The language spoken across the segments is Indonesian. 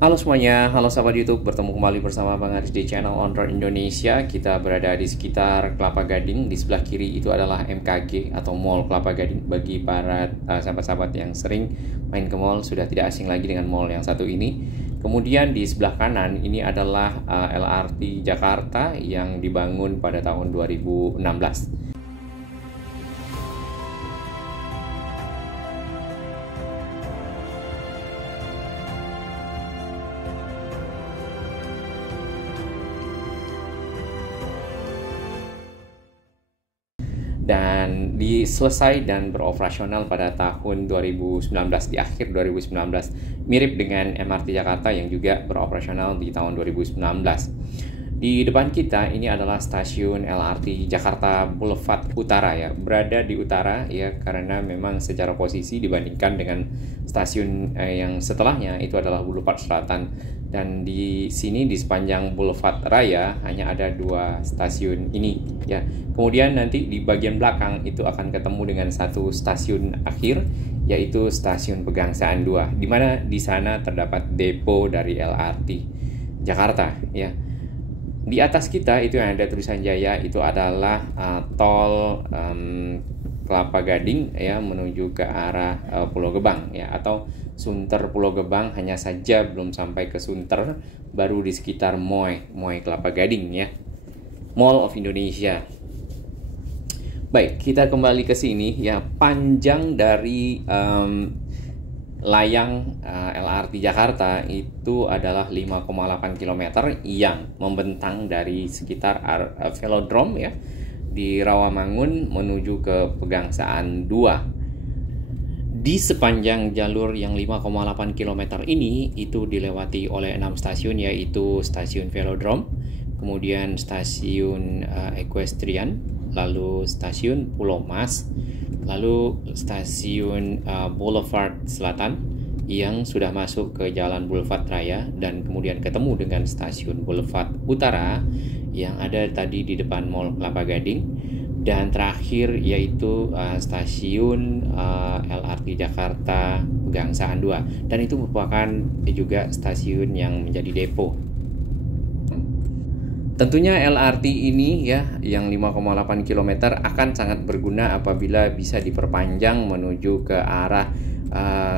Halo semuanya, halo sahabat YouTube, bertemu kembali bersama Bang Aris di channel On-Road Indonesia. Kita berada di sekitar Kelapa Gading. Di sebelah kiri itu adalah MKG atau Mall Kelapa Gading. Bagi para sahabat-sahabat yang sering main ke mall, sudah tidak asing lagi dengan mall yang satu ini. Kemudian di sebelah kanan ini adalah LRT Jakarta yang dibangun pada tahun 2016. Dan selesai dan beroperasional pada tahun 2019, di akhir 2019, mirip dengan MRT Jakarta yang juga beroperasional di tahun 2019. Di depan kita ini adalah stasiun LRT Jakarta Boulevard Utara ya, berada di utara ya karena memang secara posisi dibandingkan dengan stasiun yang setelahnya itu adalah Boulevard Selatan. Dan di sini di sepanjang Boulevard Raya hanya ada 2 stasiun ini ya. Kemudian nanti di bagian belakang itu akan ketemu dengan satu stasiun akhir yaitu stasiun Pegangsaan 2, di mana di sana terdapat depo dari LRT Jakarta ya. Di atas kita itu yang ada tulisan Jaya itu adalah tol Kelapa Gading ya menuju ke arah Pulau Gebang ya, atau Sunter Pulau Gebang, hanya saja belum sampai ke Sunter, baru di sekitar Moy Kelapa Gading ya. Mall of Indonesia. Baik, kita kembali ke sini ya. Panjang dari layang LRT Jakarta itu adalah 5,8 km yang membentang dari sekitar Velodrome ya di Rawamangun menuju ke Pegangsaan 2. Di sepanjang jalur yang 5,8 km ini itu dilewati oleh 6 stasiun, yaitu stasiun Velodrome, kemudian stasiun Equestrian, lalu stasiun Pulau Mas, lalu stasiun Boulevard Selatan yang sudah masuk ke Jalan Boulevard Raya, dan kemudian ketemu dengan stasiun Boulevard Utara yang ada tadi di depan Mall Kelapa Gading, dan terakhir yaitu stasiun LRT Jakarta Pegangsaan 2, dan itu merupakan juga stasiun yang menjadi depo. Tentunya LRT ini ya yang 5,8 km akan sangat berguna apabila bisa diperpanjang menuju ke arah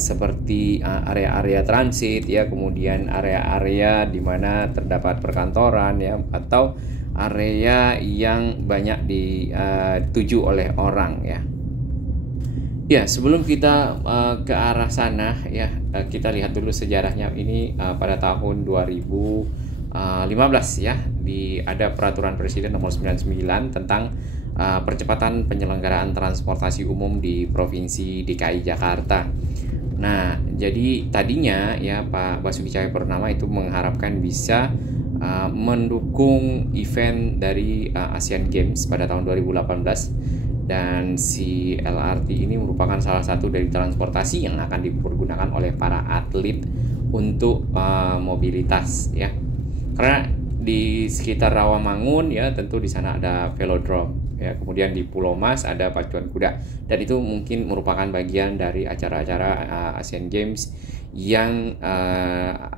seperti area-area transit ya, kemudian area-area di mana terdapat perkantoran ya, atau area yang banyak dituju oleh orang ya. Ya, sebelum kita ke arah sana ya, kita lihat dulu sejarahnya. Ini pada tahun 2015 ya, ada peraturan Presiden nomor 99 tentang percepatan penyelenggaraan transportasi umum di Provinsi DKI Jakarta. Nah, jadi tadinya ya Pak Basuki Cahayapurnama itu mengharapkan bisa mendukung event dari Asian Games pada tahun 2018, dan si LRT ini merupakan salah satu dari transportasi yang akan dipergunakan oleh para atlet untuk mobilitas ya. Karena di sekitar Rawamangun ya tentu di sana ada Velodrome ya, kemudian di Pulau Mas ada pacuan kuda, dan itu mungkin merupakan bagian dari acara-acara Asian Games yang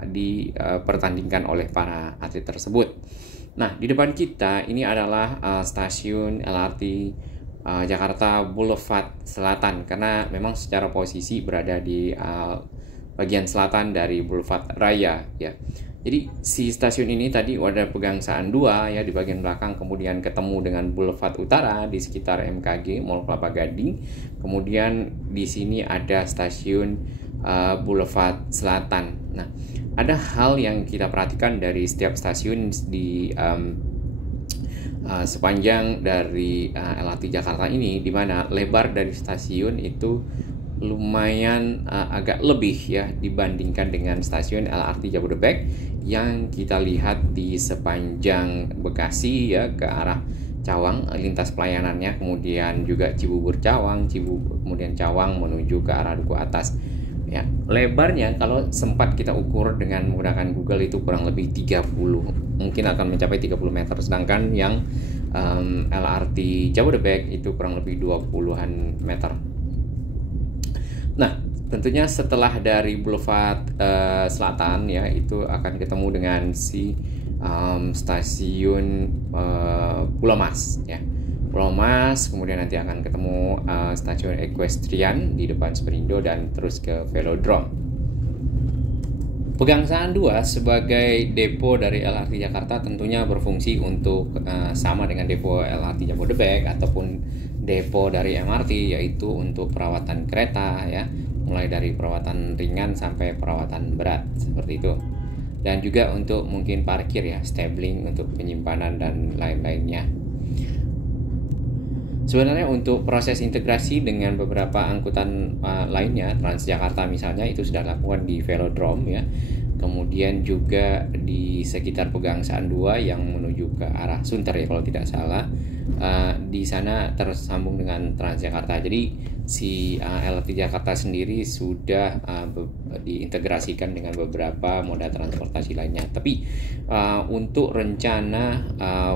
dipertandingkan oleh para atlet tersebut. Nah, di depan kita ini adalah stasiun LRT Jakarta Boulevard Selatan, karena memang secara posisi berada di bagian selatan dari Boulevard Raya ya. Jadi si stasiun ini tadi ada Pegangsaan 2 ya di bagian belakang, kemudian ketemu dengan Boulevard Utara di sekitar MKG Mall Kelapa Gading. Kemudian di sini ada stasiun Boulevard Selatan. Nah, ada hal yang kita perhatikan dari setiap stasiun di sepanjang dari LRT Jakarta ini, di mana lebar dari stasiun itu lumayan agak lebih ya dibandingkan dengan stasiun LRT Jabodebek yang kita lihat di sepanjang Bekasi ya ke arah Cawang, lintas pelayanannya, kemudian juga Cibubur Cawang, kemudian Cawang menuju ke arah Duku Atas ya. Lebarnya kalau sempat kita ukur dengan menggunakan Google itu kurang lebih 30, mungkin akan mencapai 30 meter, sedangkan yang LRT Jabodebek itu kurang lebih 20-an meter. Nah, tentunya setelah dari Boulevard Selatan ya, itu akan ketemu dengan si stasiun Pulau Mas ya. Pulau Mas, kemudian nanti akan ketemu stasiun Equestrian di depan Superindo dan terus ke Velodrome. Pegangsaan 2 sebagai depo dari LRT Jakarta tentunya berfungsi untuk sama dengan depo LRT Jabodebek ataupun depo dari MRT, yaitu untuk perawatan kereta ya, mulai dari perawatan ringan sampai perawatan berat seperti itu. Dan juga untuk mungkin parkir ya, stabling untuk penyimpanan dan lain-lainnya. Sebenarnya untuk proses integrasi dengan beberapa angkutan lainnya, Transjakarta misalnya, itu sudah dilakukan di Velodrome ya. Kemudian juga di sekitar Pegangsaan 2 yang menuju ke arah Sunter ya kalau tidak salah. Di sana tersambung dengan Transjakarta. Jadi si LRT Jakarta sendiri sudah diintegrasikan dengan beberapa moda transportasi lainnya. Tapi untuk rencana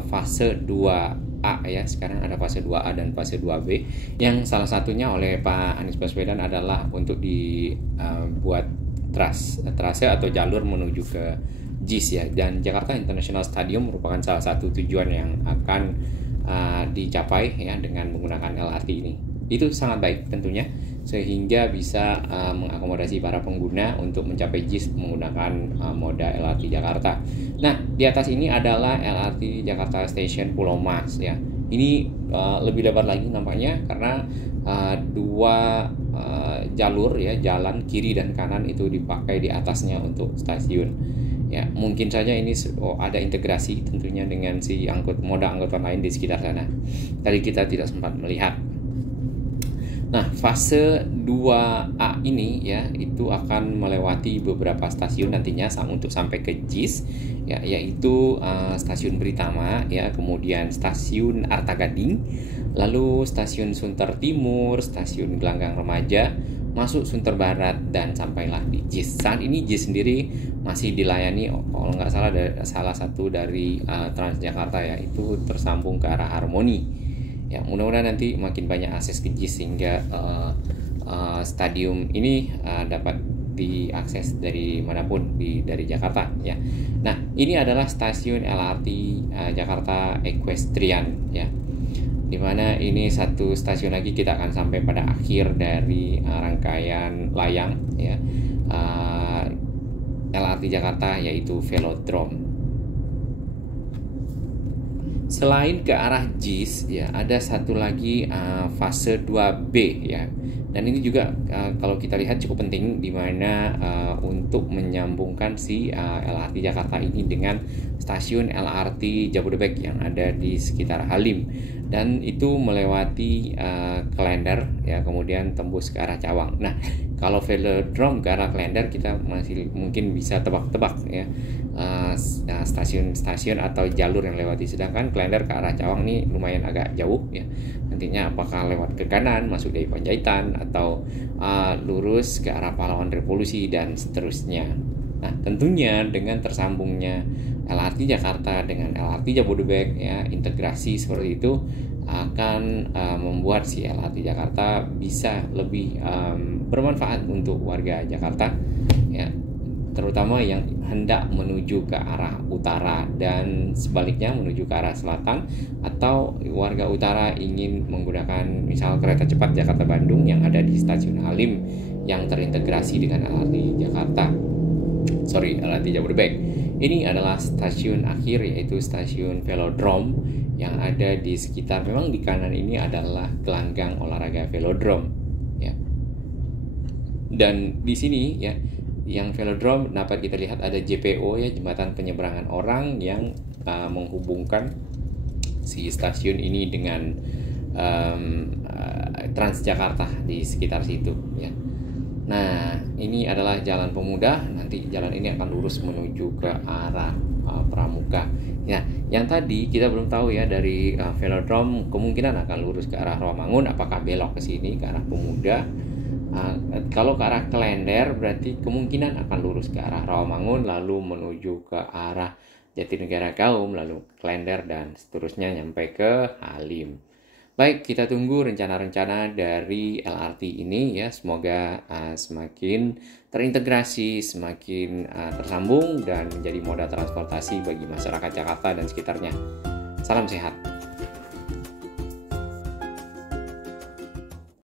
fase 2A ya, sekarang ada fase 2A dan fase 2B yang salah satunya oleh Pak Anies Baswedan adalah untuk dibuat trase atau jalur menuju ke JIS ya, dan Jakarta International Stadium merupakan salah satu tujuan yang akan dicapai ya dengan menggunakan LRT ini. Itu sangat baik tentunya, sehingga bisa mengakomodasi para pengguna untuk mencapai JIS menggunakan moda LRT Jakarta. Nah, di atas ini adalah LRT Jakarta Station Pulau Mas ya. Ini lebih lebar lagi nampaknya karena dua jalur ya, jalan kiri dan kanan itu dipakai di atasnya untuk stasiun. Ya, mungkin saja ini ada integrasi tentunya dengan si moda angkutan lain di sekitar sana. Tadi kita tidak sempat melihat. Nah, fase 2A ini ya, itu akan melewati beberapa stasiun nantinya untuk sampai ke JIS ya, yaitu stasiun Britama ya, kemudian stasiun Arta Gading, lalu stasiun Sunter Timur, stasiun Gelanggang Remaja, masuk Sunter Barat dan sampailah di JIS. Saat ini JIS sendiri masih dilayani kalau nggak salah salah satu dari Transjakarta ya, itu tersambung ke arah Harmoni. Ya, mudah-mudahan nanti makin banyak akses ke JIS sehingga stadium ini dapat diakses dari manapun dari Jakarta ya. Nah, ini adalah stasiun LRT Jakarta Equestrian ya. Dimana ini satu stasiun lagi kita akan sampai pada akhir dari rangkaian layang ya, LRT Jakarta, yaitu Velodrome. Selain ke arah JIS ya, ada satu lagi fase 2B ya. Dan ini juga kalau kita lihat cukup penting, di mana untuk menyambungkan si LRT Jakarta ini dengan stasiun LRT Jabodebek yang ada di sekitar Halim, dan itu melewati Klender ya, kemudian tembus ke arah Cawang. Nah, kalau Velodrome ke arah Klender kita masih mungkin bisa tebak-tebak ya, stasiun-stasiun atau jalur yang lewati, sedangkan Klender ke arah Cawang ini lumayan agak jauh ya. Nantinya apakah lewat ke kanan masuk dari Panjaitan atau lurus ke arah Pahlawan Revolusi dan seterusnya. Nah, tentunya dengan tersambungnya LRT Jakarta dengan LRT Jabodebek ya, integrasi seperti itu akan membuat si LRT Jakarta bisa lebih bermanfaat untuk warga Jakarta ya, terutama yang hendak menuju ke arah utara dan sebaliknya menuju ke arah selatan, atau warga utara ingin menggunakan misal kereta cepat Jakarta Bandung yang ada di stasiun Halim yang terintegrasi dengan LRT Jabodebek. Ini adalah stasiun akhir, yaitu stasiun Velodrome yang ada di sekitar, memang di kanan ini adalah gelanggang olahraga Velodrome ya. Dan di sini ya, yang Velodrome dapat kita lihat ada JPO ya, jembatan penyeberangan orang yang menghubungkan si stasiun ini dengan Transjakarta di sekitar situ ya. Nah, ini adalah Jalan Pemuda. Nanti jalan ini akan lurus menuju ke arah Pramuka. Ya, yang tadi kita belum tahu ya, dari Velodrome kemungkinan akan lurus ke arah Rawamangun, apakah belok ke sini ke arah Pemuda. Kalau ke arah Klender berarti kemungkinan akan lurus ke arah Rawamangun lalu menuju ke arah Jatinegara Kaum, lalu Klender dan seterusnya nyampe ke Halim. Baik, kita tunggu rencana-rencana dari LRT ini ya. Semoga semakin terintegrasi, semakin tersambung dan menjadi moda transportasi bagi masyarakat Jakarta dan sekitarnya. Salam sehat.